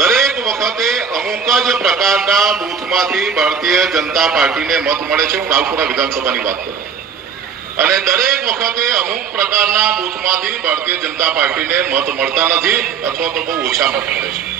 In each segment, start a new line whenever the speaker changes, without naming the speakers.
દરેક વખતે અમુક જ પ્રકારના બૂથમાંથી ભારતીય જનતા પાર્ટીને મત મળે છે. હું રાવપુરા વિધાનસભાની વાત કરું અને દરેક વખતે અમુક પ્રકારના બૂથમાંથી ભારતીય જનતા પાર્ટીને મત મળતા નથી અથવા તો બહુ ઓછા મત મળે છે.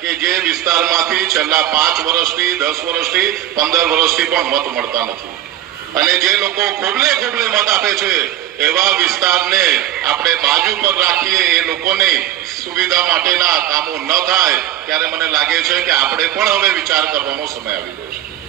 કે જે વિસ્તારમાંથી છેલ્લા પાંચ વર્ષથી, દસ વર્ષથી, પંદર વર્ષથી પણ મત મળતા નથી. અને જે લોકો ખોબલે ખોબલે મત આપે છે, એવા વિસ્તારને આપણે બાજુ પર રાખીએ, એ લોકોને સુવિધા માટેના કામો ન થાય, ત્યારે મને લાગે છે કે આપણે પણ હવે વિચાર કરવાનો સમય આવી ગયો છે.